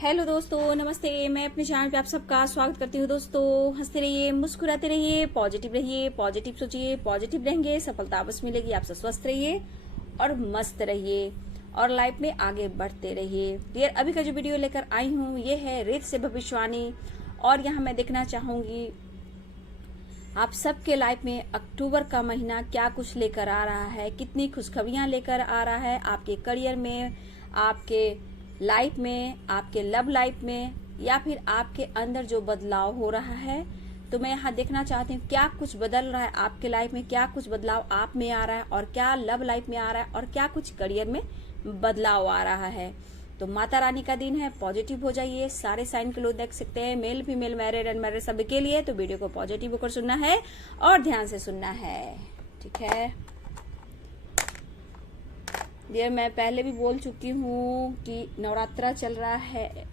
Hello दोस्तों, नमस्ते। मैं अपने चैनल पे आप सबका स्वागत करती हूँ। दोस्तों, हंसते रहिए, मुस्कुराते रहिए, पॉजिटिव रहिए, पॉजिटिव सोचिए, पॉजिटिव रहेंगे, सफलता अवश्य मिलेगी। आप सब स्वस्थ रहिए और मस्त रहिए और लाइफ में आगे बढ़ते रहिए। डियर, अभी का जो वीडियो लेकर आई हूँ ये है रेत से भविष्यवाणी। और यहाँ मैं देखना चाहूंगी आप सबके लाइफ में अक्टूबर का महीना क्या कुछ लेकर आ रहा है, कितनी खुशखबरियां लेकर आ रहा है आपके करियर में, आपके लाइफ में, आपके लव लाइफ में, या फिर आपके अंदर जो बदलाव हो रहा है। तो मैं यहाँ देखना चाहती हूँ क्या कुछ बदल रहा है आपके लाइफ में, क्या कुछ बदलाव आप में आ रहा है और क्या लव लाइफ में आ रहा है और क्या कुछ करियर में बदलाव आ रहा है। तो माता रानी का दिन है, पॉजिटिव हो जाइए। सारे साइन के लोग देख सकते हैं, मेल फीमेल मैरिड अनमैरिड सभी के लिए। तो वीडियो को पॉजिटिव होकर सुनना है और ध्यान से सुनना है, ठीक है। ये मैं पहले भी बोल चुकी हूँ कि नवरात्रा चल रहा है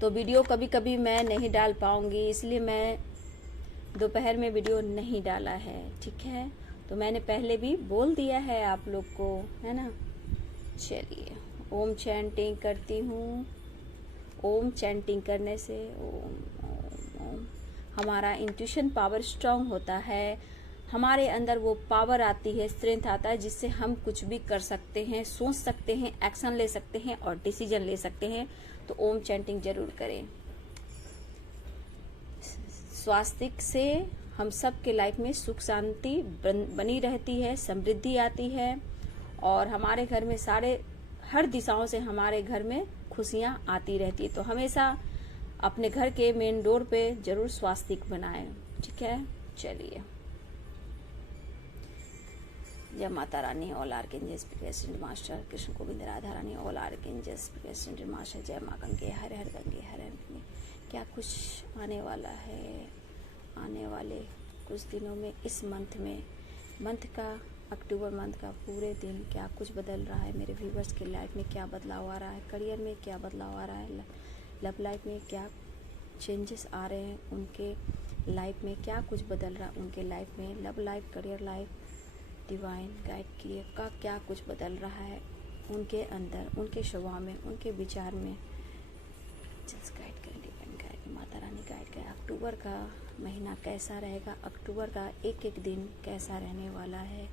तो वीडियो कभी कभी मैं नहीं डाल पाऊंगी, इसलिए मैं दोपहर में वीडियो नहीं डाला है, ठीक है। तो मैंने पहले भी बोल दिया है आप लोग को, है ना। चलिए, ओम चैंटिंग करती हूँ। ओम चैंटिंग करने से ओम ओम ओम हमारा इंट्यूशन पावर स्ट्रांग होता है, हमारे अंदर वो पावर आती है, स्ट्रेंथ आता है, जिससे हम कुछ भी कर सकते हैं, सोच सकते हैं, एक्शन ले सकते हैं और डिसीजन ले सकते हैं। तो ओम चैंटिंग जरूर करें। स्वास्तिक से हम सब के लाइफ में सुख शांति बनी रहती है, समृद्धि आती है और हमारे घर में हर दिशाओं से हमारे घर में खुशियां आती रहती है। तो हमेशा अपने घर के मेन डोर पे जरूर स्वास्तिक बनाएं, ठीक है। चलिए, जय माता रानी, all archangels present master, Krishna Govind Radha Rani, all archangels present master, जय माँ गंगे, हर हर गंगे, हर हर गंगे। क्या कुछ आने वाला है आने वाले कुछ दिनों में, इस मंथ का अक्टूबर मंथ का पूरे दिन क्या कुछ बदल रहा है मेरे व्यूवर्स के लाइफ में, क्या बदलाव आ रहा है, करियर में क्या बदलाव आ रहा है, लव लाइफ में क्या चेंजेस आ रहे हैं, उनके लाइफ में क्या कुछ बदल रहा है, उनके लाइफ में love life, career life, divine guide किए का क्या कुछ बदल रहा है उनके अंदर, उनके स्वभाव में, उनके विचार में। जस्ट गाइड करें, divine guide, Mata Rani guide करें। अक्टूबर का महीना कैसा रहेगा, अक्टूबर का एक एक दिन कैसा रहने वाला है।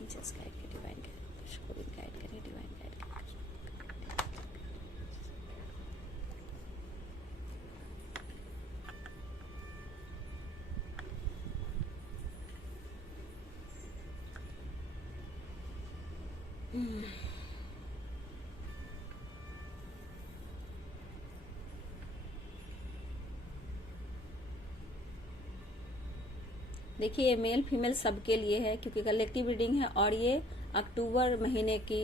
जस्ट गाइड करें, डिवाइन गाइड, गोविंद गाइड करें, डिवाइन गाइड करें। देखिए, ये मेल फीमेल सबके लिए है क्योंकि कलेक्टिव रीडिंग है और ये अक्टूबर महीने की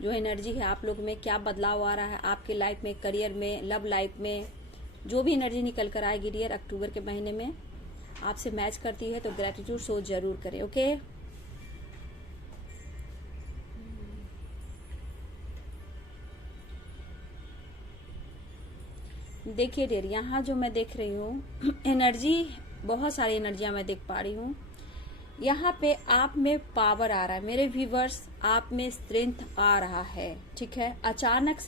जो एनर्जी है आप लोग में क्या बदलाव आ रहा है आपके लाइफ में, करियर में, लव लाइफ में, जो भी एनर्जी निकल कर आएगी डियर अक्टूबर के महीने में आपसे मैच करती है। तो ग्रेटिट्यूड शो जरूर करें, ओके। देखिए डियर, यहाँ जो मैं देख रही हूँ एनर्जी, बहुत सारी एनर्जियां मैं देख पा रही हूँ। यहाँ पे आप में पावर आ रहा है मेरे व्यूवर्स, आप में स्ट्रेंथ आ रहा है, ठीक है। अचानक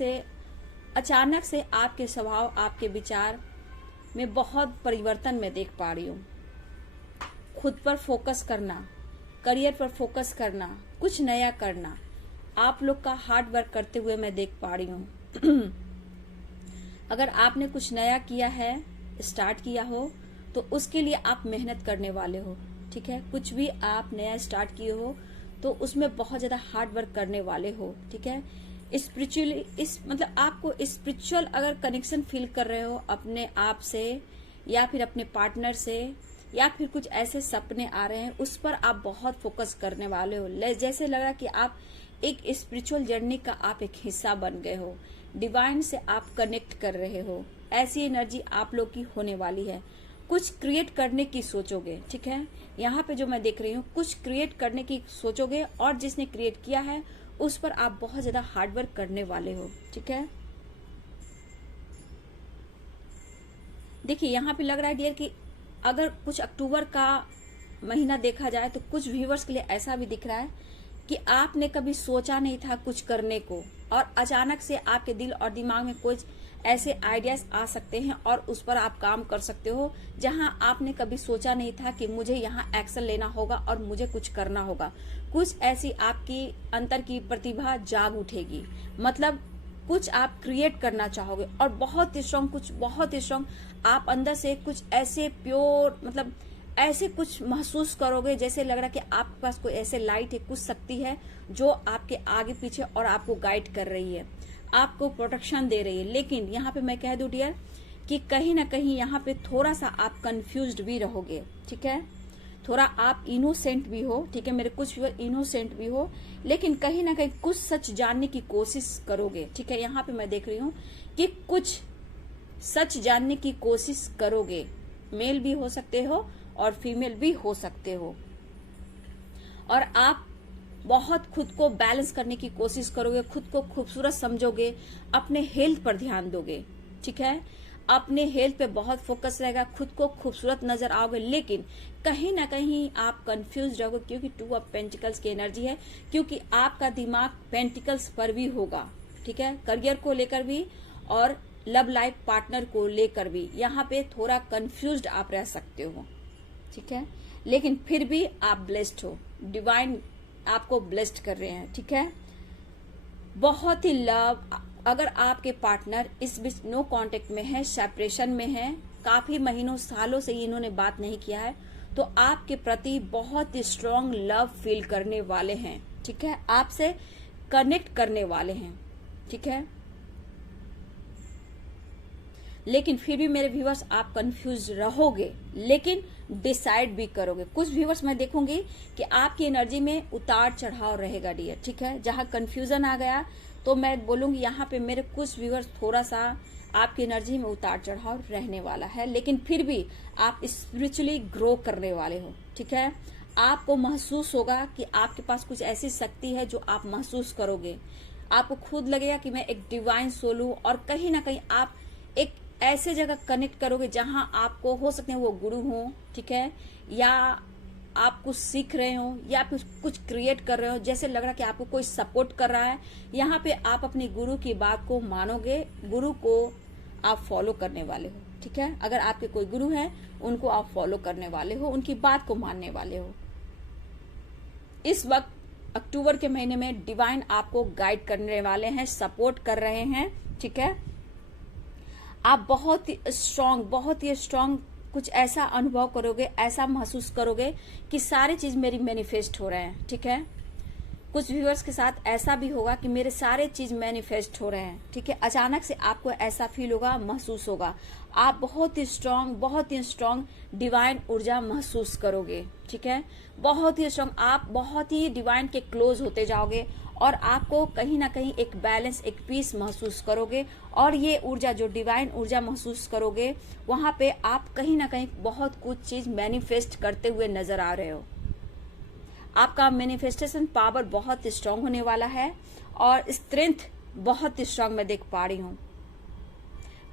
से आपके स्वभाव, आपके विचार में बहुत परिवर्तन मैं देख पा रही हूँ। खुद पर फोकस करना, करियर पर फोकस करना, कुछ नया करना, आप लोग का हार्ड वर्क करते हुए मैं देख पा रही हूँ। अगर आपने कुछ नया किया है, स्टार्ट किया हो, तो उसके लिए आप मेहनत करने वाले हो, ठीक है। कुछ भी आप नया स्टार्ट किए हो तो उसमें बहुत ज्यादा हार्ड वर्क करने वाले हो, ठीक है। स्पिरिचुअली मतलब आपको स्पिरिचुअल अगर कनेक्शन फील कर रहे हो अपने आप से या फिर अपने पार्टनर से, या फिर कुछ ऐसे सपने आ रहे हैं उस पर आप बहुत फोकस करने वाले हो। जैसे लग रहा कि आप एक स्पिरिचुअल जर्नी का आप एक हिस्सा बन गए हो, डिवाइन से आप कनेक्ट कर रहे हो, ऐसी एनर्जी आप लोग की होने वाली है। कुछ क्रिएट करने की सोचोगे, ठीक है। यहाँ पे जो मैं देख रही हूँ कुछ क्रिएट करने की सोचोगे और जिसने क्रिएट किया है उस पर आप बहुत ज्यादा हार्डवर्क करने वाले हो, ठीक है। देखिए, यहाँ पे लग रहा है डियर कि अगर कुछ अक्टूबर का महीना देखा जाए तो कुछ व्यूवर्स के लिए ऐसा भी दिख रहा है कि आपने कभी सोचा नहीं था कुछ करने को, और अचानक से आपके दिल और दिमाग में कुछ ऐसे आइडियाज आ सकते हैं और उस पर आप काम कर सकते हो जहां आपने कभी सोचा नहीं था कि मुझे यहां एक्शन लेना होगा और मुझे कुछ करना होगा। कुछ ऐसी आपकी अंतर की प्रतिभा जाग उठेगी, मतलब कुछ आप क्रिएट करना चाहोगे और बहुत ही स्ट्रांग, कुछ बहुत ही स्ट्रांग आप अंदर से कुछ ऐसे प्योर, मतलब ऐसे कुछ महसूस करोगे जैसे लग रहा कि आपके पास कोई ऐसे लाइट है, कुछ शक्ति है जो आपके आगे पीछे और आपको गाइड कर रही है, आपको प्रोटेक्शन दे रही है। लेकिन यहाँ पे मैं कह दूं डियर कि कहीं ना कहीं यहाँ पे थोड़ा सा आप कंफ्यूज्ड भी रहोगे, ठीक है, थोड़ा आप इनोसेंट भी हो, ठीक है, मेरे कुछ इनोसेंट भी हो, लेकिन कहीं ना कहीं कुछ सच जानने की कोशिश करोगे, ठीक है। यहाँ पे मैं देख रही हूँ कि कुछ सच जानने की कोशिश करोगे, मेल भी हो सकते हो और फीमेल भी हो सकते हो, और आप बहुत खुद को बैलेंस करने की कोशिश करोगे, खुद को खूबसूरत समझोगे, अपने हेल्थ पर ध्यान दोगे, ठीक है, अपने हेल्थ पे बहुत फोकस रहेगा, खुद को खूबसूरत नजर आओगे। लेकिन कहीं ना कहीं आप कंफ्यूज रहोगे क्योंकि 2 ऑफ पेंटिकल्स की एनर्जी है, क्योंकि आपका दिमाग पेंटिकल्स पर भी होगा, ठीक है, करियर को लेकर भी और लव लाइफ पार्टनर को लेकर भी। यहाँ पे थोड़ा कंफ्यूज्ड आप रह सकते हो, ठीक है, लेकिन फिर भी आप ब्लेस्ड हो, डिवाइन आपको ब्लेस्ड कर रहे हैं, ठीक है, बहुत ही लव। अगर आपके पार्टनर इस बीच नो कांटेक्ट में है, सेपरेशन में है, काफी महीनों सालों से इन्होंने बात नहीं किया है, तो आपके प्रति बहुत ही स्ट्रांग लव फील करने वाले हैं, ठीक है, आपसे कनेक्ट करने वाले हैं, ठीक है। लेकिन फिर भी मेरे व्यूअर्स आप कंफ्यूज रहोगे, लेकिन डिसाइड भी करोगे। कुछ व्यूअर्स मैं देखूंगी कि आपकी एनर्जी में उतार चढ़ाव रहेगा डियर, ठीक है, जहां कंफ्यूजन आ गया तो मैं बोलूंगी यहाँ पे मेरे कुछ व्यूअर्स थोड़ा सा आपकी एनर्जी में उतार चढ़ाव रहने वाला है, लेकिन फिर भी आप स्पिरिचुअली ग्रो करने वाले हो, ठीक है। आपको महसूस होगा कि आपके पास कुछ ऐसी शक्ति है जो आप महसूस करोगे, आपको खुद लगेगा कि मैं एक डिवाइन सोल हूं, और कहीं ना कहीं आप एक ऐसे जगह कनेक्ट करोगे जहां आपको हो सकते हैं वो गुरु हो, ठीक है, या आप कुछ सीख रहे हो या कुछ क्रिएट कर रहे हो, जैसे लग रहा है कि आपको कोई सपोर्ट कर रहा है। यहाँ पे आप अपने गुरु की बात को मानोगे, गुरु को आप फॉलो करने वाले हो, ठीक है, अगर आपके कोई गुरु है उनको आप फॉलो करने वाले हो, उनकी बात को मानने वाले हो। इस वक्त अक्टूबर के महीने में डिवाइन आपको गाइड करने वाले हैं, सपोर्ट कर रहे हैं, ठीक है। आप बहुत ही स्ट्रांग कुछ ऐसा अनुभव करोगे, ऐसा महसूस करोगे कि सारी चीज मेरी मैनिफेस्ट हो रहे हैं, ठीक है। कुछ व्यूअर्स के साथ ऐसा भी होगा कि मेरे सारे चीज मैनिफेस्ट हो रहे हैं, ठीक है, अचानक से आपको ऐसा फील होगा, महसूस होगा, आप बहुत ही स्ट्रांग डिवाइन ऊर्जा महसूस करोगे, ठीक है, बहुत ही स्ट्रांग, आप बहुत ही डिवाइन के क्लोज होते जाओगे और आपको कहीं ना कहीं एक बैलेंस, एक पीस महसूस करोगे। और ये ऊर्जा, जो डिवाइन ऊर्जा महसूस करोगे, वहां पे आप कहीं ना कहीं बहुत कुछ चीज मैनिफेस्ट करते हुए नजर आ रहे हो। आपका मैनिफेस्टेशन पावर बहुत स्ट्रांग होने वाला है और स्ट्रेंथ बहुत स्ट्रांग मैं देख पा रही हूँ।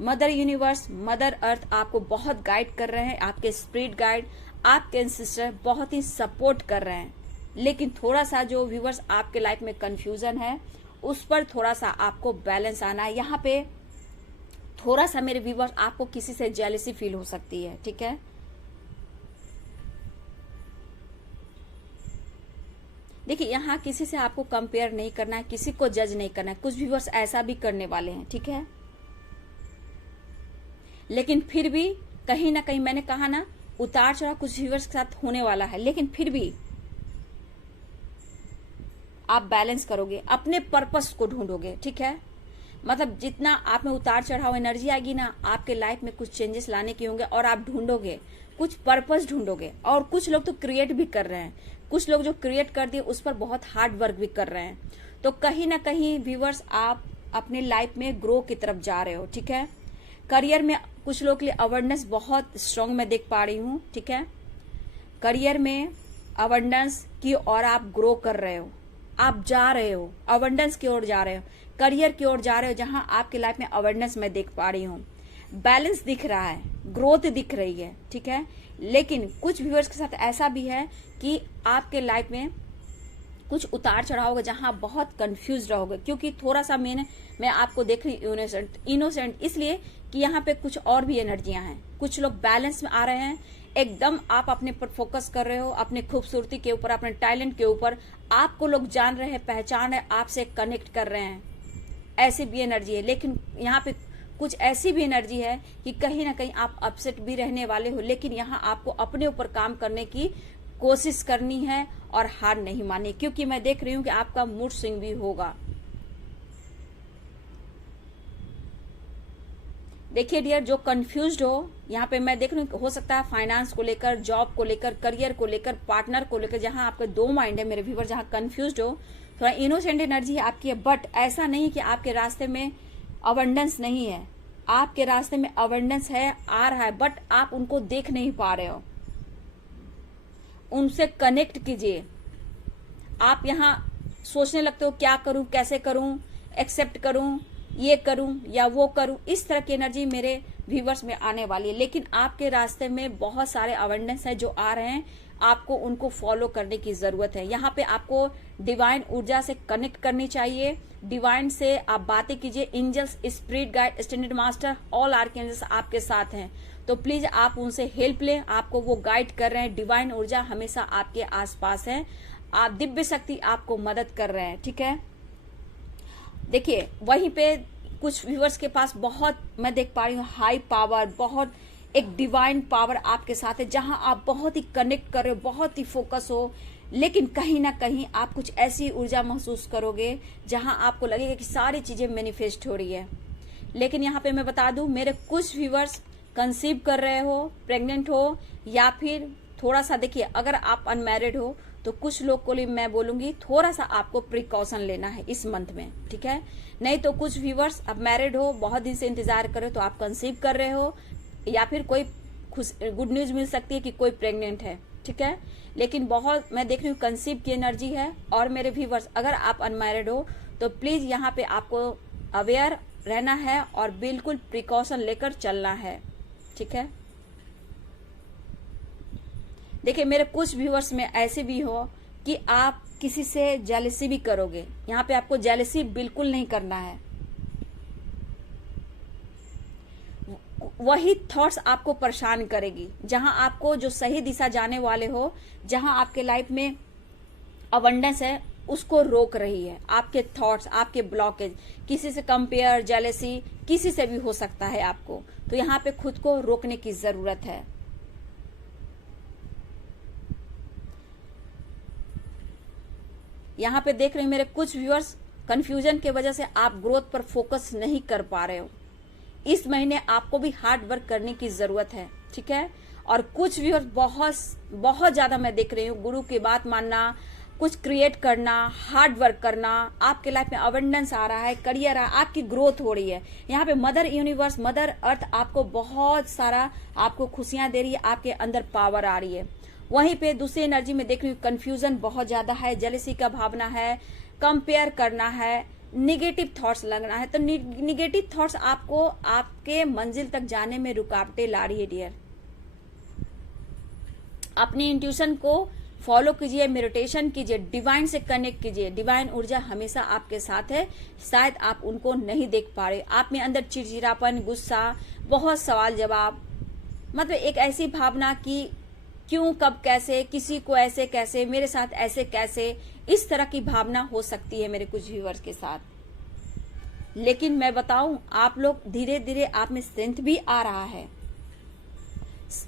मदर यूनिवर्स, मदर अर्थ आपको बहुत गाइड कर रहे हैं, आपके स्पिरिट गाइड, आपके एंसेस्टर बहुत ही सपोर्ट कर रहे हैं। लेकिन थोड़ा सा जो व्यूवर्स आपके लाइफ में कंफ्यूजन है, उस पर थोड़ा सा आपको बैलेंस आना है। यहाँ पे थोड़ा सा मेरे व्यूवर्स आपको किसी से जेलसी फील हो सकती है, ठीक है। देखिए, यहाँ किसी से आपको कंपेयर नहीं करना है, किसी को जज नहीं करना है। कुछ व्यूवर्स ऐसा भी करने वाले हैं, ठीक है, लेकिन फिर भी कहीं ना कहीं मैंने कहा ना, उतार चढ़ाव कुछ व्यूवर्स के साथ होने वाला है, लेकिन फिर भी आप बैलेंस करोगे, अपने पर्पस को ढूंढोगे, ठीक है। मतलब जितना आप में उतार चढ़ाव एनर्जी आएगी ना, आपके लाइफ में कुछ चेंजेस लाने के होंगे और आप ढूंढोगे, कुछ पर्पस ढूंढोगे। और कुछ लोग तो क्रिएट भी कर रहे हैं, कुछ लोग जो क्रिएट कर दिए उस पर बहुत हार्ड वर्क भी कर रहे हैं। तो कहीं ना कहीं व्यूवर्स आप अपने लाइफ में ग्रो की तरफ जा रहे हो, ठीक है। करियर में कुछ लोग के लिए अवेयरनेस बहुत स्ट्रांग मैं देख पा रही हूँ, ठीक है। करियर में अवेयरनेस की और आप ग्रो कर रहे हो, आप जा रहे हो, अवेंडेंस की ओर जा रहे हो, करियर की ओर जा रहे हो, जहां आपके लाइफ में अवेयरनेस मैं देख पा रही हूँ, बैलेंस दिख रहा है, ग्रोथ दिख रही है, ठीक है। लेकिन कुछ व्यूअर्स के साथ ऐसा भी है कि आपके लाइफ में कुछ उतार चढ़ाव होगा जहां आप बहुत कंफ्यूज रहोगे, क्योंकि थोड़ा सा मैं आपको देख रही हूँ इनोसेंट इसलिए कि यहाँ पे कुछ और भी एनर्जियां हैं। कुछ लोग बैलेंस में आ रहे हैं, एकदम आप अपने पर फोकस कर रहे हो, अपने खूबसूरती के ऊपर, अपने टैलेंट के ऊपर, आपको लोग जान रहे हैं, पहचान है, आपसे कनेक्ट कर रहे हैं, ऐसी भी एनर्जी है। लेकिन यहाँ पे कुछ ऐसी भी एनर्जी है कि कहीं ना कहीं आप अपसेट भी रहने वाले हो, लेकिन यहाँ आपको अपने ऊपर काम करने की कोशिश करनी है और हार नहीं माननी, क्योंकि मैं देख रही हूँ कि आपका मूड स्विंग भी होगा। देखिए डियर, जो कंफ्यूज्ड हो, यहाँ पे मैं देख रही हूँ हो सकता है फाइनेंस को लेकर, जॉब को लेकर, करियर को लेकर, पार्टनर को लेकर, जहां आपके दो माइंड है मेरे व्यूवर, जहां कंफ्यूज्ड हो, थोड़ा इनोसेंट एनर्जी है आपकी है। बट ऐसा नहीं कि आपके रास्ते में अबंडेंस नहीं है, आपके रास्ते में अबंडेंस है, आ रहा है, बट आप उनको देख नहीं पा रहे हो। उनसे कनेक्ट कीजिए। आप यहाँ सोचने लगते हो क्या करूं, कैसे करूं, एक्सेप्ट करूं, ये करूं या वो करूं, इस तरह की एनर्जी मेरे व्यूवर्स में आने वाली है। लेकिन आपके रास्ते में बहुत सारे अवेंडेंस है जो आ रहे हैं, आपको उनको फॉलो करने की जरूरत है। यहाँ पे आपको डिवाइन ऊर्जा से कनेक्ट करनी चाहिए, डिवाइन से आप बातें कीजिए। Angels, spirit guide, standard master, all archangels आपके साथ हैं, तो प्लीज आप उनसे हेल्प लें, आपको वो गाइड कर रहे हैं। डिवाइन ऊर्जा हमेशा आपके आसपास है, आप दिव्य शक्ति आपको मदद कर रहे हैं, ठीक है। देखिए वहीं पे कुछ व्यूअर्स के पास बहुत, मैं देख पा रही हूँ, हाई पावर, बहुत एक डिवाइन पावर आपके साथ है, जहां आप बहुत ही कनेक्ट कर रहे हो, बहुत ही फोकस हो, लेकिन कहीं ना कहीं आप कुछ ऐसी ऊर्जा महसूस करोगे जहां आपको लगेगा कि सारी चीजें मैनिफेस्ट हो रही है। लेकिन यहाँ पे मैं बता दूं, मेरे कुछ व्यूअर्स कंसीव कर रहे हो, प्रेग्नेंट हो, या फिर थोड़ा सा, देखिए अगर आप अनमैरिड हो तो कुछ लोग को लिए मैं बोलूंगी थोड़ा सा आपको प्रिकॉशन लेना है इस मंथ में, ठीक है। नहीं तो कुछ व्यूअर्स अब मैरिड हो, बहुत दिन से इंतजार कर रहे हो, तो आप कंसीव कर रहे हो, या फिर कोई गुड न्यूज मिल सकती है कि कोई प्रेग्नेंट है, ठीक है। लेकिन बहुत मैं देख रही हूँ कंसीव की एनर्जी है। और मेरे व्यूअर्स, अगर आप अनमैरिड हो तो प्लीज यहाँ पे आपको अवेयर रहना है और बिल्कुल प्रिकॉशन लेकर चलना है, ठीक है। देखिए मेरे कुछ व्यूअर्स में ऐसे भी हो कि आप किसी से जेलसी भी करोगे, यहाँ पे आपको जेलसी बिल्कुल नहीं करना है। वही थॉट्स आपको परेशान करेगी, जहां आपको जो सही दिशा जाने वाले हो, जहां आपके लाइफ में अबंडेंस है, उसको रोक रही है। आपके थॉट्स, आपके ब्लॉकेज, किसी से कंपेयर, जेलसी, किसी से भी हो सकता है आपको, तो यहाँ पे खुद को रोकने की जरूरत है। यहाँ पे देख रहे हैं मेरे कुछ व्यूअर्स, कंफ्यूजन के वजह से आप ग्रोथ पर फोकस नहीं कर पा रहे हो। इस महीने आपको भी हार्ड वर्क करने की जरूरत है, ठीक है। और कुछ व्यूअर्स बहुत ज्यादा मैं देख रही हूँ, गुरु की बात मानना, कुछ क्रिएट करना, हार्ड वर्क करना, आपके लाइफ में अबंडेंस आ रहा है, करियर आ, आपकी ग्रोथ हो रही है। यहाँ पे मदर यूनिवर्स, मदर अर्थ आपको बहुत सारा, आपको खुशियां दे रही है, आपके अंदर पावर आ रही है। वहीं पे दूसरी एनर्जी में देख रही हूँ कंफ्यूजन बहुत ज्यादा है, जेलसी का भावना है, कंपेयर करना है, निगेटिव थॉट्स लगना है। तो निगेटिव थॉट्स आपको आपके मंजिल तक जाने में रुकावटें ला रही है डियर। अपनी इंट्यूशन को फॉलो कीजिए, मेडिटेशन कीजिए, डिवाइन से कनेक्ट कीजिए। डिवाइन ऊर्जा हमेशा आपके साथ है, शायद आप उनको नहीं देख पा रहे। आप में अंदर चिड़चिड़ापन, गुस्सा, बहुत सवाल जवाब, मतलब एक ऐसी भावना कि क्यों, कब, कैसे, किसी को ऐसे कैसे, मेरे साथ ऐसे कैसे, इस तरह की भावना हो सकती है मेरे कुछ व्यूअर्स के साथ। लेकिन मैं बताऊं, आप लोग धीरे धीरे, आप में स्ट्रेंथ भी आ रहा है,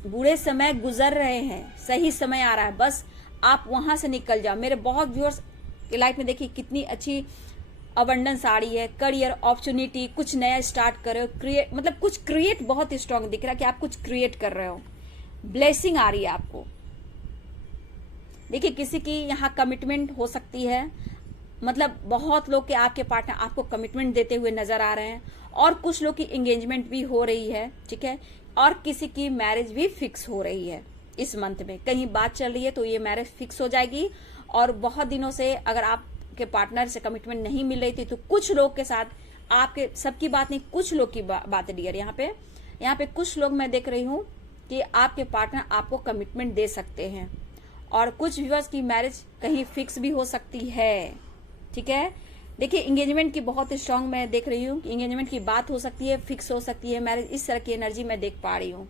बुरे समय गुजर रहे हैं, सही समय आ रहा है, बस आप वहां से निकल जाओ। मेरे बहुत व्यूअर्स की लाइफ में देखिए कितनी अच्छी अबंडेंस आ रही है, करियर अपॉर्चुनिटी, कुछ नया स्टार्ट कर रहे हो, क्रिएट, मतलब कुछ क्रिएट, बहुत स्ट्रांग दिख रहा है कि आप कुछ क्रिएट कर रहे हो, ब्लेसिंग आ रही है आपको। देखिए किसी की यहाँ कमिटमेंट हो सकती है, मतलब बहुत लोग के आपके पार्टनर आपको कमिटमेंट देते हुए नजर आ रहे हैं, और कुछ लोग की एंगेजमेंट भी हो रही है, ठीक है। और किसी की मैरिज भी फिक्स हो रही है इस मंथ में, कहीं बात चल रही है तो ये मैरिज फिक्स हो जाएगी। और बहुत दिनों से अगर आपके पार्टनर से कमिटमेंट नहीं मिल रही थी तो कुछ लोग के साथ, आपके सबकी बात नहीं, कुछ लोग की बात है डियर। यहाँ पे कुछ लोग मैं देख रही हूँ कि आपके पार्टनर आपको कमिटमेंट दे सकते हैं, और कुछ व्यूअर्स की मैरिज कहीं फिक्स भी हो सकती है। ठीक है, देखिए एंगेजमेंट की बहुत स्ट्रांग मैं देख रही हूँ कि एंगेजमेंट की बात हो सकती है, फिक्स हो सकती है मैरिज, इस तरह की एनर्जी मैं देख पा रही हूँ।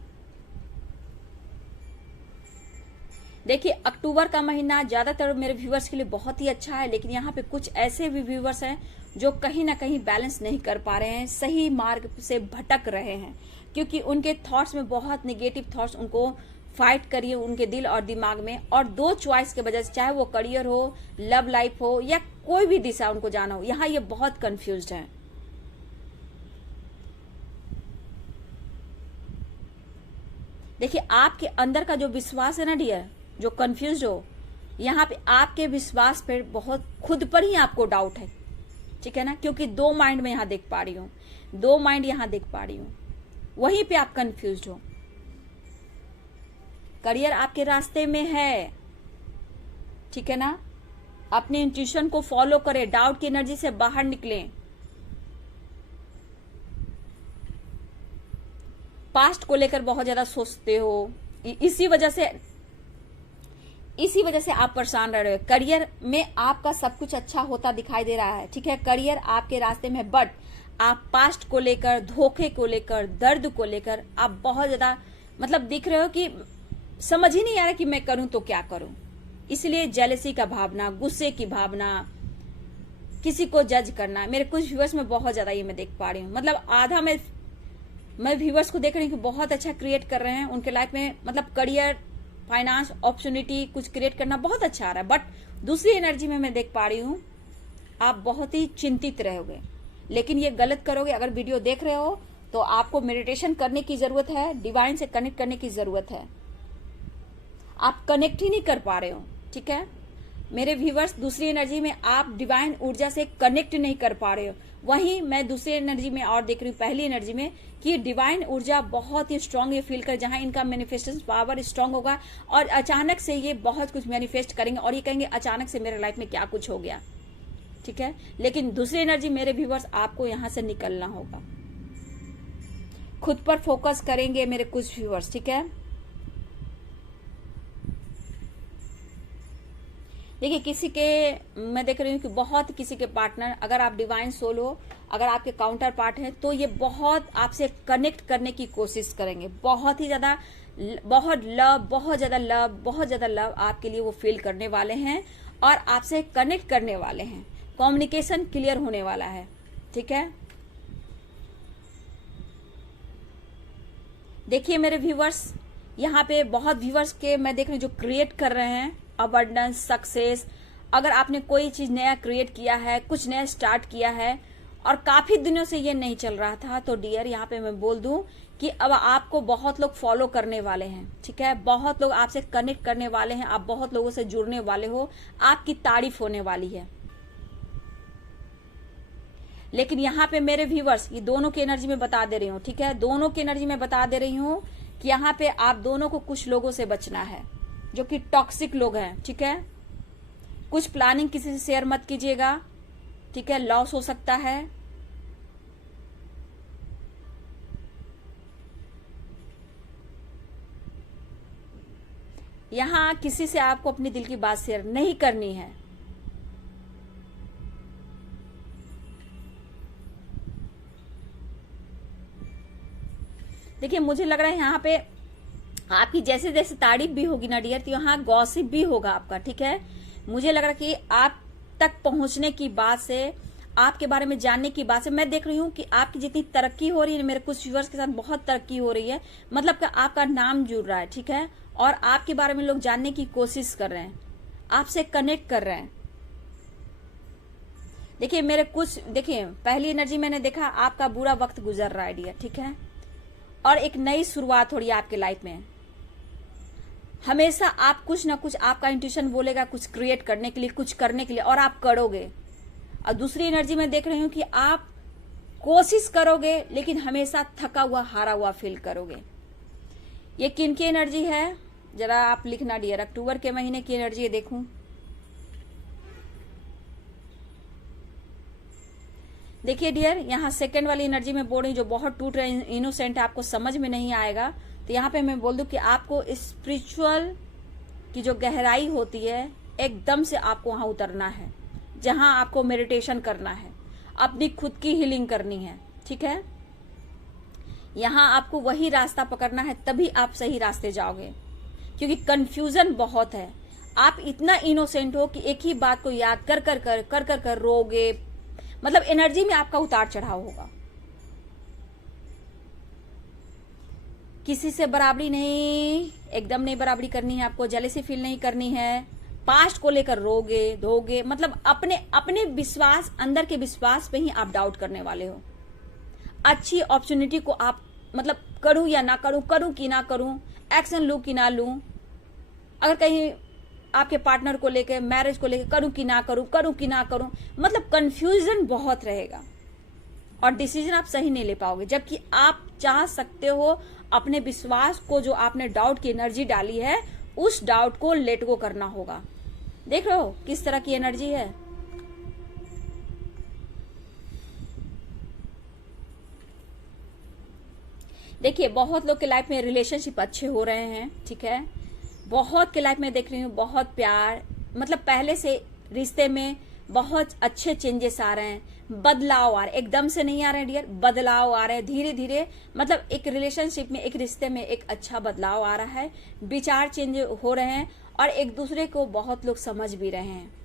देखिए अक्टूबर का महीना ज्यादातर मेरे व्यूअर्स के लिए बहुत ही अच्छा है, लेकिन यहाँ पे कुछ ऐसे भी व्यूअर्स हैं जो कहीं ना कहीं बैलेंस नहीं कर पा रहे हैं, सही मार्ग से भटक रहे हैं, क्योंकि उनके थॉट्स में बहुत नेगेटिव थॉट्स उनको फाइट करिए उनके दिल और दिमाग में, और दो चॉइस के वजह से, चाहे वो करियर हो, लव लाइफ हो, या कोई भी दिशा उनको जाना हो, यहाँ ये बहुत कंफ्यूज्ड है। देखिए आपके अंदर का जो विश्वास है ना डियर, जो कंफ्यूज हो, यहाँ पे आपके विश्वास पर बहुत खुद पर ही आपको डाउट है। ठीक है ना, क्योंकि दो माइंड में यहाँ देख पा रही हूँ, दो माइंड यहाँ देख पा रही हूँ, वहीं पे आप कंफ्यूज हो। करियर आपके रास्ते में है, ठीक है ना, अपने इंट्यूशन को फॉलो करें, डाउट की एनर्जी से बाहर निकलें। पास्ट को लेकर बहुत ज्यादा सोचते हो, इसी वजह से आप परेशान रह रहे हो। करियर में आपका सब कुछ अच्छा होता दिखाई दे रहा है, ठीक है, करियर आपके रास्ते में, बट आप पास्ट को लेकर, धोखे को लेकर, दर्द को लेकर आप बहुत ज्यादा मतलब दिख रहे हो कि समझ ही नहीं आ रहा कि मैं करूं तो क्या करूं। इसलिए जेलसी का भावना, गुस्से की भावना, किसी को जज करना, मेरे कुछ व्यूअर्स में बहुत ज्यादा ये मैं देख पा रही हूँ। मतलब आधा मैं व्यूअर्स को देख रही हूँ कि बहुत अच्छा क्रिएट कर रहे हैं उनके लाइफ में, मतलब करियर, फाइनेंस, अपॉर्चुनिटी कुछ क्रिएट करना बहुत अच्छा आ रहा है, बट दूसरी एनर्जी में मैं देख पा रही हूँ आप बहुत ही चिंतित रहोगे। लेकिन ये गलत करोगे। अगर वीडियो देख रहे हो तो आपको मेडिटेशन करने की जरूरत है, डिवाइन से कनेक्ट करने की जरूरत है। आप कनेक्ट ही नहीं कर पा रहे हो, ठीक है मेरे व्यूवर्स, दूसरी एनर्जी में आप डिवाइन ऊर्जा से कनेक्ट नहीं कर पा रहे हो। वहीं मैं दूसरी एनर्जी में और देख रही हूँ, पहली एनर्जी में, कि डिवाइन ऊर्जा बहुत ही स्ट्रांग ये फील कर, जहां इनका मैनिफेस्टेशन पावर स्ट्रांग होगा और अचानक से ये बहुत कुछ मैनिफेस्ट करेंगे और ये कहेंगे अचानक से मेरे लाइफ में क्या कुछ हो गया। ठीक है, लेकिन दूसरी एनर्जी मेरे व्यूवर्स, आपको यहां से निकलना होगा, खुद पर फोकस करेंगे मेरे कुछ व्यूवर्स। ठीक है, देखिए किसी के मैं देख रही हूँ कि बहुत किसी के पार्टनर, अगर आप डिवाइन सोल हो, अगर आपके काउंटर पार्ट है, तो ये बहुत आपसे कनेक्ट करने की कोशिश करेंगे, बहुत ही ज्यादा, बहुत लव, बहुत ज्यादा लव, बहुत ज्यादा लव आपके लिए वो फील करने वाले हैं और आपसे कनेक्ट करने वाले हैं। कम्युनिकेशन क्लियर होने वाला है। ठीक है, देखिए मेरे व्यूवर्स, यहाँ पे बहुत व्यूवर्स के मैं देख रही हूँ जो क्रिएट कर रहे हैं अबंडेंस, सक्सेस। अगर आपने कोई चीज नया क्रिएट किया है, कुछ नया स्टार्ट किया है और काफी दिनों से ये नहीं चल रहा था, तो डियर यहाँ पे मैं बोल दूं कि अब आपको बहुत लोग फॉलो करने वाले हैं। ठीक है, बहुत लोग आपसे कनेक्ट करने वाले हैं, आप बहुत लोगों से जुड़ने वाले हो, आपकी तारीफ होने वाली है। लेकिन यहाँ पे मेरे व्यूवर्स, ये दोनों की एनर्जी में बता दे रही हूँ, ठीक है, दोनों की एनर्जी में बता दे रही हूँ कि यहाँ पे आप दोनों को कुछ लोगों से बचना है जो कि टॉक्सिक लोग हैं। ठीक है, कुछ प्लानिंग किसी से शेयर मत कीजिएगा, ठीक है, लॉस हो सकता है। यहां किसी से आपको अपनी दिल की बात शेयर नहीं करनी है। देखिए मुझे लग रहा है यहाँ पे आपकी जैसे जैसे तारीफ भी होगी ना डियर, तो यहाँ गॉसिप भी होगा आपका। ठीक है, मुझे लग रहा है कि आप तक पहुंचने की बात से, आपके बारे में जानने की बात से, मैं देख रही हूँ कि आपकी जितनी तरक्की हो रही है, मेरे कुछ व्यूअर्स के साथ बहुत तरक्की हो रही है, मतलब कि आपका नाम जुड़ रहा है। ठीक है, और आपके बारे में लोग जानने की कोशिश कर रहे हैं, आपसे कनेक्ट कर रहे हैं। देखिए मेरे कुछ, देखिए पहली एनर्जी मैंने देखा आपका बुरा वक्त गुजर रहा है डियर। ठीक है, और एक नई शुरुआत हो रही है आपके लाइफ में। हमेशा आप कुछ ना कुछ, आपका इंट्यूशन बोलेगा कुछ क्रिएट करने के लिए, कुछ करने के लिए, और आप करोगे। और दूसरी एनर्जी में देख रही हूं कि आप कोशिश करोगे लेकिन हमेशा थका हुआ, हारा हुआ फील करोगे। ये किन की एनर्जी है जरा आप लिखना डियर, अक्टूबर के महीने की एनर्जी है देखूं। देखिए डियर, यहाँ सेकंड वाली एनर्जी में बोल रही जो बहुत टूट रहे, इनोसेंट, आपको समझ में नहीं आएगा, तो यहाँ पे मैं बोल दूं कि आपको स्पिरिचुअल की जो गहराई होती है, एकदम से आपको वहां उतरना है, जहां आपको मेडिटेशन करना है, अपनी खुद की हीलिंग करनी है। ठीक है, यहां आपको वही रास्ता पकड़ना है, तभी आप सही रास्ते जाओगे, क्योंकि कंफ्यूजन बहुत है। आप इतना इनोसेंट हो कि एक ही बात को याद कर कर कर कर कर कर रोगे, मतलब एनर्जी में आपका उतार चढ़ाव होगा। किसी से बराबरी नहीं, एकदम नहीं बराबरी करनी है आपको, जेलसी फील नहीं करनी है, पास्ट को लेकर रोगे धोगे, मतलब अपने विश्वास, अंदर के विश्वास पे ही आप डाउट करने वाले हो। अच्छी अपॉर्चुनिटी को आप मतलब करूं या ना करूं, करूं कि ना करूं, एक्शन लूं कि ना लूं, अगर कहीं आपके पार्टनर को लेकर, मैरिज को लेकर करूं कि ना करूं, करूं कि ना करूं, मतलब कंफ्यूजन बहुत रहेगा और डिसीजन आप सही नहीं ले पाओगे। जबकि आप चाह सकते हो अपने विश्वास को, जो आपने डाउट की एनर्जी डाली है, उस डाउट को लेट गो करना होगा। देख रहे हो किस तरह की एनर्जी है। देखिए, बहुत लोग के लाइफ में रिलेशनशिप अच्छे हो रहे हैं। ठीक है, बहुत के लाइफ में देख रही हूँ बहुत प्यार, मतलब पहले से रिश्ते में बहुत अच्छे चेंजेस आ रहे हैं, बदलाव आ रहे, एकदम से नहीं आ रहे डियर, बदलाव आ रहे हैं धीरे धीरे। मतलब एक रिलेशनशिप में, एक रिश्ते में एक अच्छा बदलाव आ रहा है, विचार चेंज हो रहे हैं और एक दूसरे को बहुत लोग समझ भी रहे हैं।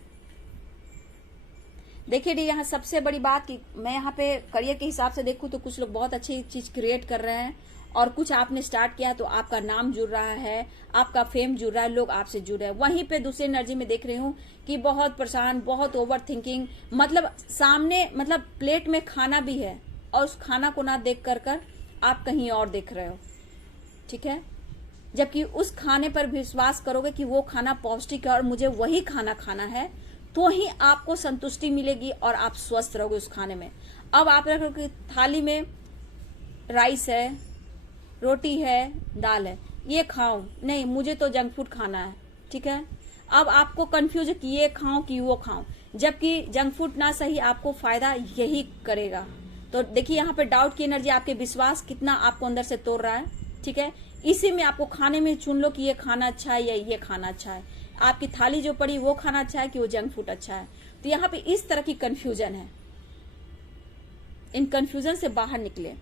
देखिए डी, यहाँ सबसे बड़ी बात कि मैं यहाँ पे करियर के हिसाब से देखूं तो कुछ लोग बहुत अच्छी चीज क्रिएट कर रहे हैं और कुछ आपने स्टार्ट किया तो आपका नाम जुड़ रहा है, आपका फेम जुड़ रहा है, लोग आपसे जुड़ रहे हैं। वहीं पे दूसरी एनर्जी में देख रही हूँ कि बहुत परेशान, बहुत ओवर थिंकिंग, मतलब सामने, मतलब प्लेट में खाना भी है और उस खाना को ना देख कर आप कहीं और देख रहे हो। ठीक है, जबकि उस खाने पर विश्वास करोगे कि वो खाना पौष्टिक है और मुझे वही खाना खाना है, तो ही आपको संतुष्टि मिलेगी और आप स्वस्थ रहोगे उस खाने में। अब आप रखोगे थाली में राइस है, रोटी है, दाल है, ये खाऊं, नहीं मुझे तो जंक फूड खाना है। ठीक है, अब आपको कंफ्यूज है कि ये खाऊं कि वो खाऊं, जबकि जंक फूड ना सही आपको फायदा यही करेगा। तो देखिए यहाँ पे डाउट की एनर्जी, आपके विश्वास कितना आपको अंदर से तोड़ रहा है। ठीक है, इसी में आपको खाने में चुन लो कि ये खाना अच्छा है या ये खाना अच्छा है, आपकी थाली जो पड़ी वो खाना अच्छा है कि वो जंक फूड अच्छा है। तो यहाँ पे इस तरह की कंफ्यूजन है, इन कंफ्यूजन से बाहर निकले।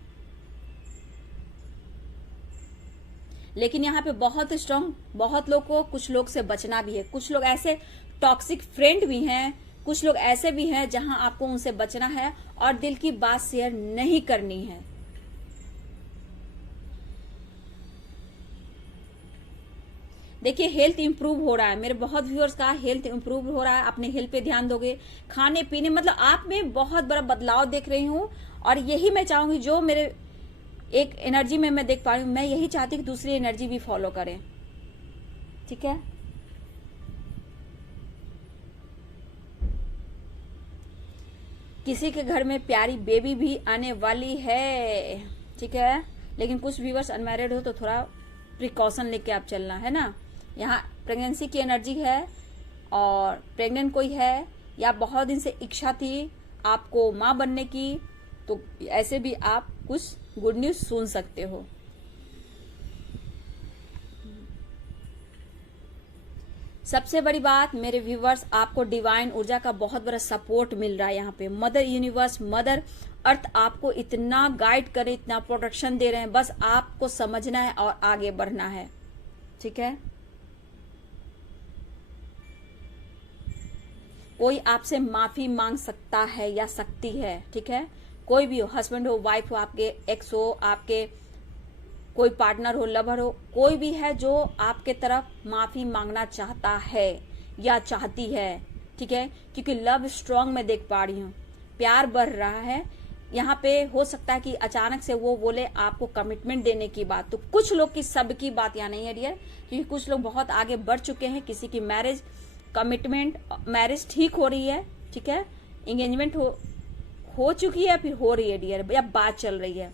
लेकिन यहाँ पे बहुत स्ट्रांग, बहुत लोग को, कुछ लोग से बचना भी है। कुछ लोग ऐसे टॉक्सिक फ्रेंड भी हैं, कुछ लोग ऐसे भी हैं जहां आपको उनसे बचना है और दिल की बात शेयर नहीं करनी है। देखिए, हेल्थ इंप्रूव हो रहा है, मेरे बहुत व्यूअर्स का हेल्थ इंप्रूव हो रहा है। अपने हेल्थ पे ध्यान दोगे, खाने पीने, मतलब आप में बहुत बड़ा बदलाव देख रही हूँ और यही मैं चाहूंगी, जो मेरे एक एनर्जी में मैं देख पा रही हूँ, मैं यही चाहती कि दूसरी एनर्जी भी फॉलो करें। ठीक है, किसी के घर में प्यारी बेबी भी आने वाली है। ठीक है, लेकिन कुछ व्यूअर्स अनमैरिड हो तो थोड़ा प्रिकॉशन लेके आप चलना है ना। यहाँ प्रेगनेंसी की एनर्जी है और प्रेग्नेंट कोई है या बहुत दिन से इच्छा थी आपको माँ बनने की, तो ऐसे भी आप कुछ गुड न्यूज सुन सकते हो। सबसे बड़ी बात मेरे व्यूवर्स, आपको डिवाइन ऊर्जा का बहुत बड़ा सपोर्ट मिल रहा है। यहाँ पे मदर यूनिवर्स, मदर अर्थ आपको इतना गाइड करे, इतना प्रोटेक्शन दे रहे हैं, बस आपको समझना है और आगे बढ़ना है। ठीक है, कोई आपसे माफी मांग सकता है या सकती है। ठीक है, कोई भी हो, हस्बैंड हो, वाइफ हो, आपके एक्स हो, आपके कोई पार्टनर हो, लवर हो, कोई भी है जो आपके तरफ माफी मांगना चाहता है या चाहती है। ठीक है, क्योंकि लव स्ट्रांग मैं देख पा रही हूँ, प्यार बढ़ रहा है। यहाँ पे हो सकता है कि अचानक से वो बोले आपको कमिटमेंट देने की बात, तो कुछ लोग की, सबकी बात यहाँ नहीं है डियर, क्योंकि कुछ लोग बहुत आगे बढ़ चुके हैं। किसी की मैरिज, कमिटमेंट, मैरिज ठीक हो रही है। ठीक है, एंगेजमेंट हो चुकी है, फिर हो रही है डियर, या बात चल रही है।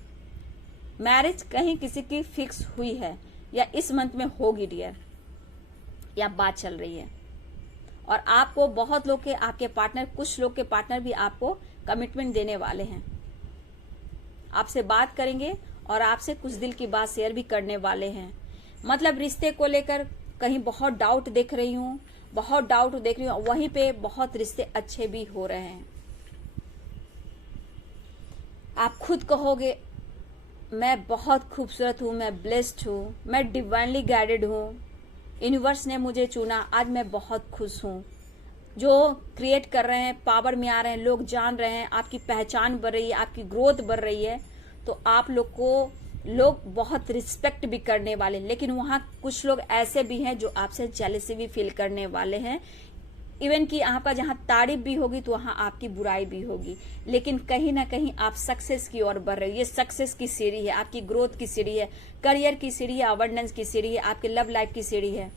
मैरिज कहीं किसी की फिक्स हुई है या इस मंथ में होगी डियर, या बात चल रही है। और आपको बहुत लोग के, आपके पार्टनर, कुछ लोग के पार्टनर भी आपको कमिटमेंट देने वाले हैं, आपसे बात करेंगे और आपसे कुछ दिल की बात शेयर भी करने वाले हैं। मतलब रिश्ते को लेकर कहीं बहुत डाउट देख रही हूँ, बहुत डाउट देख रही हूँ, वहीं पे बहुत रिश्ते अच्छे भी हो रहे हैं। आप खुद कहोगे मैं बहुत खूबसूरत हूँ, मैं ब्लेस्ड हूँ, मैं डिवाइनली गाइडेड हूँ, यूनिवर्स ने मुझे चुना, आज मैं बहुत खुश हूँ। जो क्रिएट कर रहे हैं, पावर में आ रहे हैं, लोग जान रहे हैं, आपकी पहचान बढ़ रही है, आपकी ग्रोथ बढ़ रही है, तो आप लोग को लोग बहुत रिस्पेक्ट भी करने वाले। लेकिन वहाँ कुछ लोग ऐसे भी हैं जो आपसे जेलसी भी फील करने वाले हैं। इवन कि आपका जहाँ तारीफ भी होगी तो वहाँ आपकी बुराई भी होगी, लेकिन कहीं ना कहीं आप सक्सेस की ओर बढ़ रहे हो। ये सक्सेस की सीढ़ी है, आपकी ग्रोथ की सीढ़ी है, करियर की सीढ़ी है, अबंडेंस की सीढ़ी है, आपके लव लाइफ की सीढ़ी है,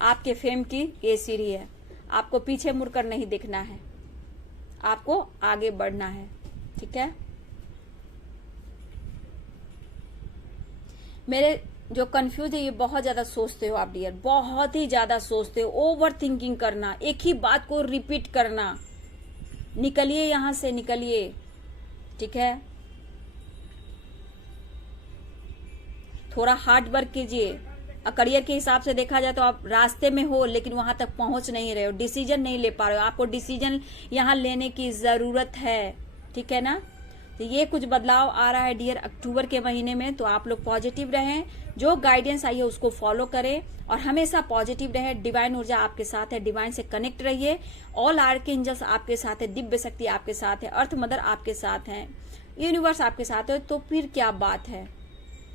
आपके फेम की ये सीढ़ी है। आपको पीछे मुड़कर नहीं देखना है, आपको आगे बढ़ना है, ठीक है। मेरे जो कंफ्यूज है, ये बहुत ज्यादा सोचते हो आप डियर, बहुत ही ज्यादा सोचते हो, ओवर थिंकिंग करना, एक ही बात को रिपीट करना। निकलिए यहां से, निकलिए, ठीक है। थोड़ा हार्ड वर्क कीजिए। करियर के हिसाब से देखा जाए तो आप रास्ते में हो, लेकिन वहां तक पहुंच नहीं रहे हो, डिसीजन नहीं ले पा रहे हो। आपको डिसीजन यहां लेने की जरूरत है, ठीक है ना। तो ये कुछ बदलाव आ रहा है डियर अक्टूबर के महीने में, तो आप लोग पॉजिटिव रहें, जो गाइडेंस आई है उसको फॉलो करें और हमेशा पॉजिटिव रहें। डिवाइन ऊर्जा आपके साथ है, डिवाइन से कनेक्ट रहिए। ऑल आर्कएंजल्स आपके साथ है, दिव्य शक्ति आपके साथ है, अर्थ मदर आपके साथ है, यूनिवर्स आपके साथ है, तो फिर क्या बात है,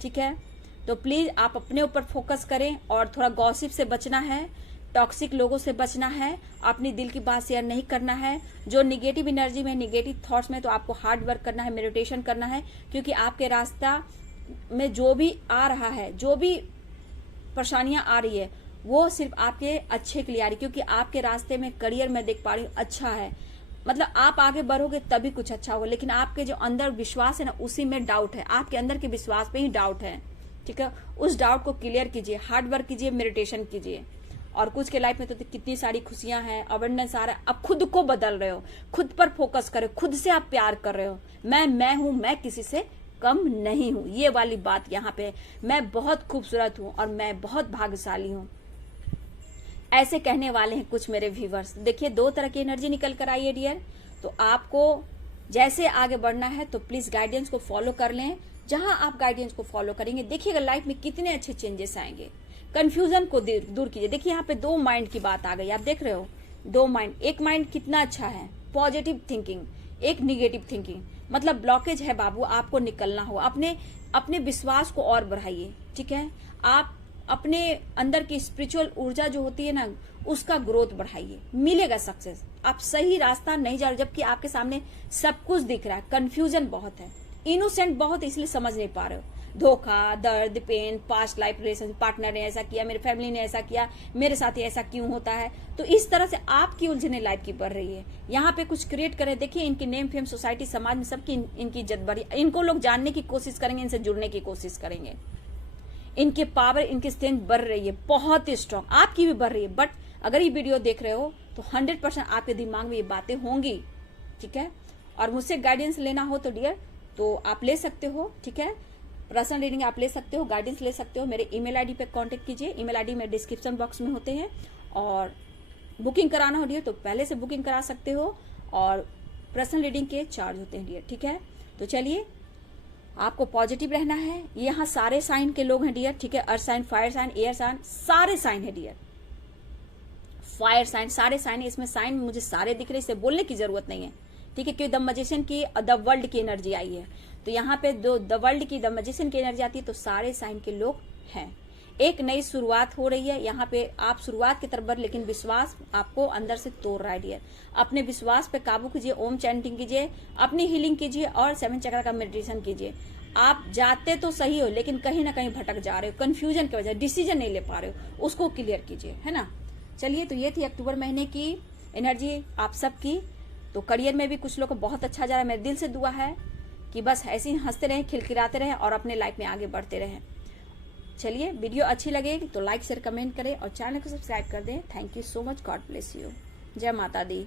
ठीक है। तो प्लीज आप अपने ऊपर फोकस करें और थोड़ा गॉसिप से बचना है, टॉक्सिक लोगों से बचना है, अपनी दिल की बात शेयर नहीं करना है। जो निगेटिव एनर्जी में, निगेटिव थॉट्स में, तो आपको हार्ड वर्क करना है, मेडिटेशन करना है, क्योंकि आपके रास्ता में जो भी आ रहा है, जो भी परेशानियां आ रही है, वो सिर्फ आपके अच्छे के लिए आ रही है। क्योंकि आपके रास्ते में करियर में देख पा रही हूँ अच्छा है, मतलब आप आगे बढ़ोगे तभी कुछ अच्छा होगा, लेकिन आपके जो अंदर विश्वास है ना, उसी में डाउट है, आपके अंदर के विश्वास पे ही डाउट है, ठीक है। उस डाउट को क्लियर कीजिए, हार्ड वर्क कीजिए, मेडिटेशन कीजिए, और कुछ के लाइफ में तो कितनी सारी खुशियां हैं, अबंडेंस आ रहा है। अब खुद को बदल रहे हो, खुद पर फोकस करो, खुद से आप प्यार कर रहे हो। मैं हूं, मैं किसी से कम नहीं हूं, ये वाली बात यहाँ पे। मैं बहुत खूबसूरत हूं और मैं बहुत भाग्यशाली हूं, ऐसे कहने वाले हैं कुछ मेरे व्यूवर्स। देखिए 2 तरह की एनर्जी निकल कर आई है डियर, तो आपको जैसे आगे बढ़ना है तो प्लीज गाइडेंस को फॉलो कर लें। जहां आप गाइडेंस को फॉलो करेंगे, देखिएगा लाइफ में कितने अच्छे चेंजेस आएंगे। कंफ्यूजन को दूर कीजिए। देखिए यहाँ पे 2 माइंड की बात आ गई, आप देख रहे हो 2 माइंड। एक माइंड कितना अच्छा है, पॉजिटिव थिंकिंग, एक निगेटिव थिंकिंग। मतलब ब्लॉकेज है बाबू, आपको निकलना हो। अपने विश्वास को और बढ़ाइए, ठीक है। आप अपने अंदर की स्पिरिचुअल ऊर्जा जो होती है ना, उसका ग्रोथ बढ़ाइए, मिलेगा सक्सेस। आप सही रास्ता नहीं जा रहे, जबकि आपके सामने सब कुछ दिख रहा है। कंफ्यूजन बहुत है, इनोसेंट बहुत, इसलिए समझ नहीं पा रहे हो। धोखा, दर्द, pain, past life relation, partner ने ऐसा किया, मेरे फैमिली ने ऐसा किया, मेरे साथ ही ऐसा क्यों होता है। तो इस तरह से आपकी उलझने लाइफ की बढ़ रही है। यहाँ पे कुछ क्रिएट करें। देखिए इनकी नेम फेम, सोसाइटी, समाज में सबकी इनकी इज्जत बढ़ी। इनको लोग जानने की कोशिश करेंगे, इनसे जुड़ने की कोशिश करेंगे। इनके पावर, इनकी स्ट्रेंथ बढ़ रही है, बहुत ही स्ट्रांग, आपकी भी बढ़ रही है। बट अगर ये वीडियो देख रहे हो तो 100% आपके दिमाग में ये बातें होंगी, ठीक है। और मुझसे गाइडेंस लेना हो तो डियर तो आप ले सकते हो, ठीक है। पर्सनल रीडिंग आप ले सकते हो, गाइडेंस ले सकते हो। मेरे ईमेल आईडी पे कांटेक्ट कीजिए, ईमेल आईडी में डिस्क्रिप्शन बॉक्स में होते हैं। और बुकिंग कराना हो डियर तो पहले से बुकिंग करा सकते हो, और पर्सनल रीडिंग के चार्ज होते हैं डियर, ठीक है। तो चलिए, आपको पॉजिटिव रहना है। यहाँ सारे साइन के लोग हैं डियर, ठीक है। Earth sign, fire sign, air sign, सारे साइन है डियर। फायर साइन, सारे साइन, इसमें साइन मुझे सारे दिख रहे, इससे बोलने की जरूरत नहीं है, ठीक है। क्योंकि द मैजिशियन की, द वर्ल्ड की एनर्जी आई है, तो यहाँ पे जो द वर्ल्ड की, द मैजिशियन की एनर्जी आती है, तो सारे साइन के लोग हैं। एक नई शुरुआत हो रही है यहाँ पे, आप शुरुआत की तरफ बढ़, लेकिन विश्वास आपको अंदर से तोड़ रहा है डियर। अपने विश्वास पे काबू कीजिए, ओम चैंटिंग कीजिए, अपनी हीलिंग कीजिए और 7 चक्र का मेडिटेशन कीजिए। आप जाते तो सही हो, लेकिन कहीं ना कहीं भटक जा रहे हो, कंफ्यूजन की वजह, डिसीजन नहीं ले पा रहे हो, उसको क्लियर कीजिए, है ना। चलिए, तो ये थी अक्टूबर महीने की एनर्जी आप सबकी। तो करियर में भी कुछ लोग को बहुत अच्छा जा रहा है। मेरे दिल से दुआ है कि बस ऐसे ही हंसते रहें, खिलखिलाते रहें और अपने लाइफ में आगे बढ़ते रहें। चलिए, वीडियो अच्छी लगे तो लाइक शेयर कमेंट करें और चैनल को सब्सक्राइब कर दें। Thank you so much, God bless you, जय माता दी।